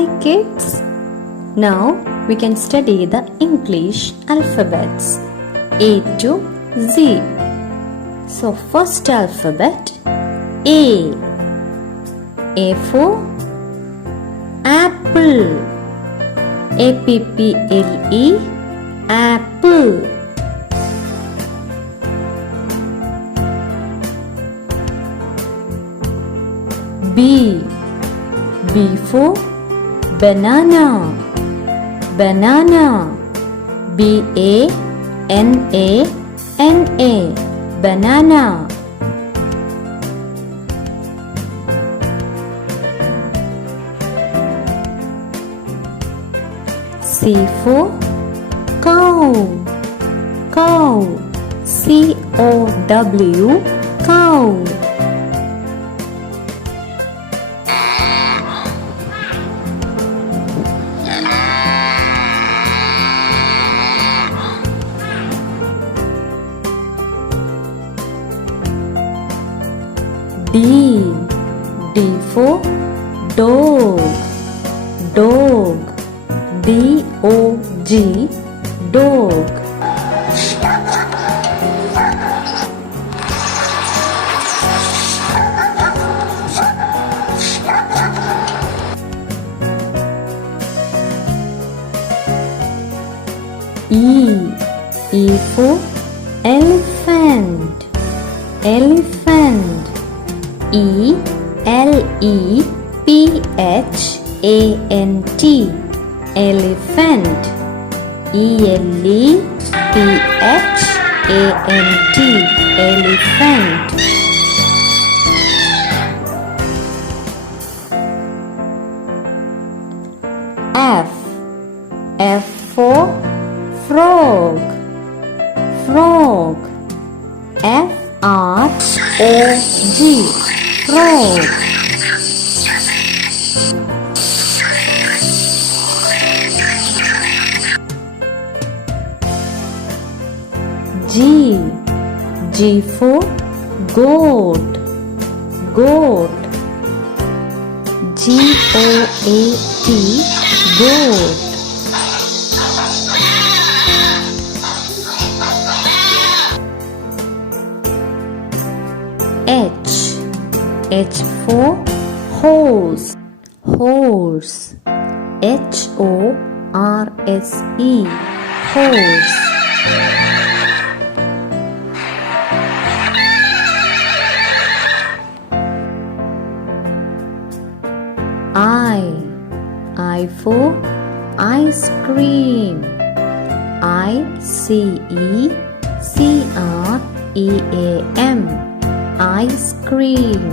Hi kids! Now we can study the English alphabets A to Z. So first alphabet A. A for apple. A-P-P-L-E apple. B. B for banana. Banana. B-A-N-A-N-A banana. C for cow. Cow. C-O-W cow. D. D for dog. Dog. D-O-G dog. E. E for elephant. Elephant. E-L-E-P-H-A-N-T elephant. E-L-E-P-H-A-N-T elephant. F. F for frog. Frog. F-R-O-G frog. G. G for goat. Goat. G-O-A-T goat. H. H for horse. Horse. H-O-R-S-E horse. I for ice cream. I-C-E-C-R-E-A-M ice cream.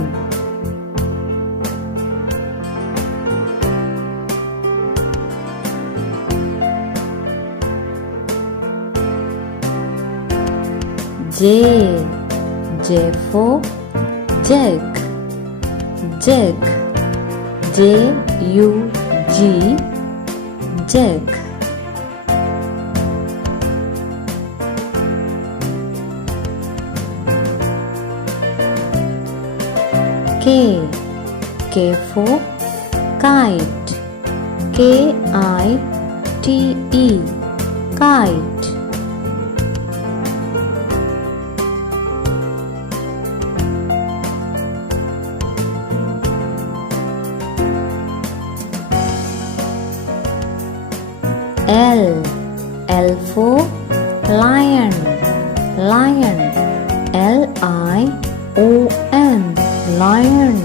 J. J for jug. Jug. J-U-G jug. K. K for kite. K-I-T-E kite. L. L for lion. Lion. L-I-O-N lion.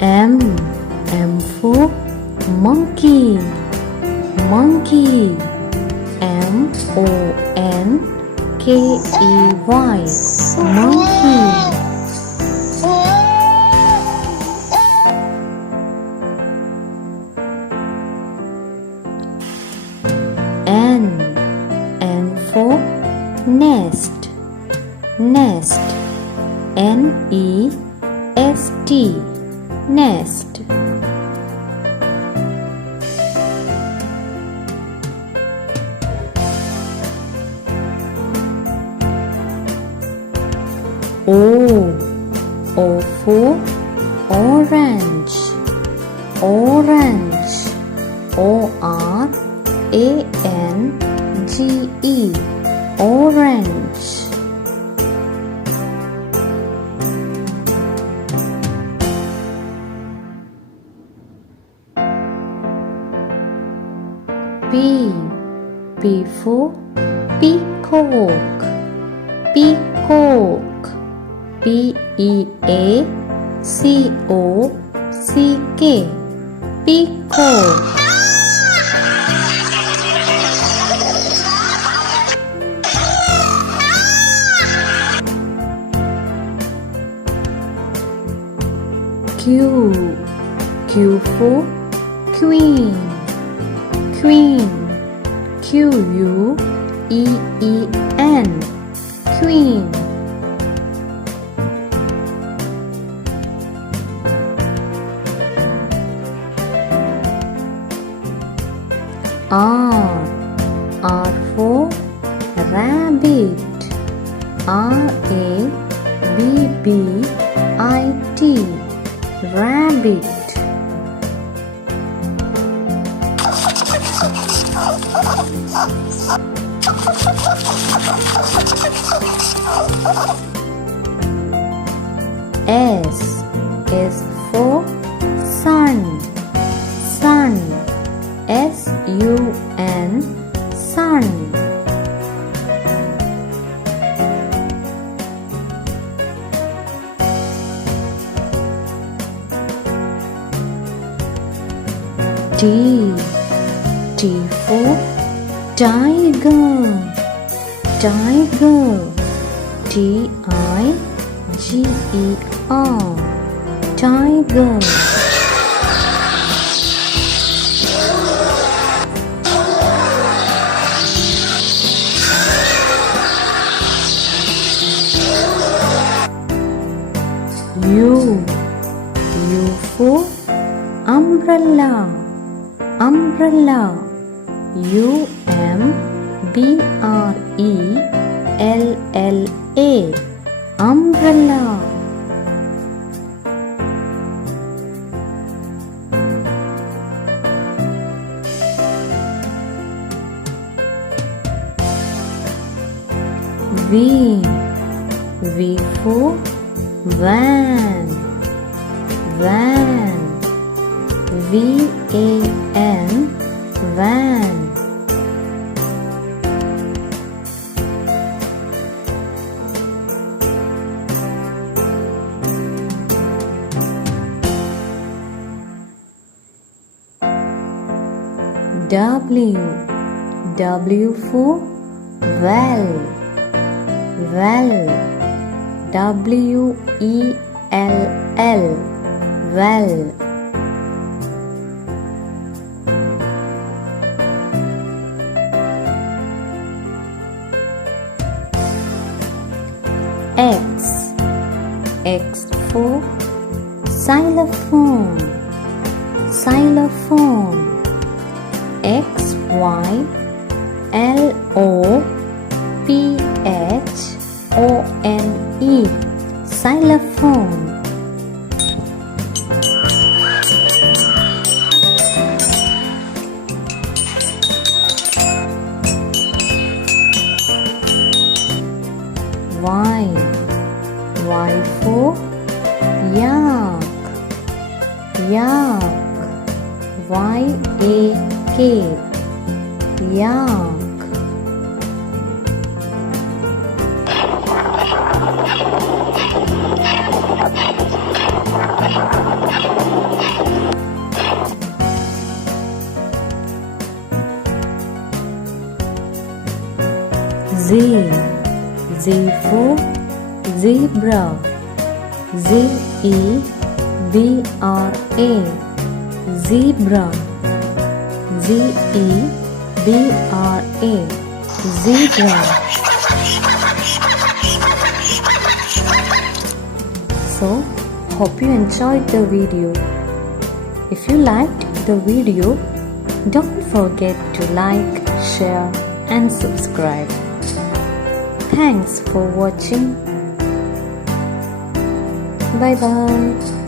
M. M for monkey. Monkey. M-O-N-K-E-Y monkey. N. N for nest. Nest. N-E-S-T nest. O for orange, orange. O-R-A-N-G-E, orange. P for peacock, peacock. P-E-A-C-O-C-K, peacock. Q for queen, queen. Q-U-E-E-N, queen. R for rabbit, R-A-B-B-I-T, rabbit. S for sun, sun. S-U-N, sun. T for tiger, tiger. T-I-G-E-R, tiger. U for umbrella, umbrella. U-M-B-R-E-L-L-A, umbrella. V for van, van. V-A-N, van. W for well, well. W-E-L-L, well. X for xylophone, xylophone. X-Y-L-O-P-H-O-N-E, xylophone. Y for yak, yak. Y-A-K, yak. Z for zebra, Z-E-B-R-A, zebra. Z-E-B-R-A, zebra. So, hope you enjoyed the video. If you liked the video, don't forget to like, share and subscribe. Thanks for watching. Bye bye.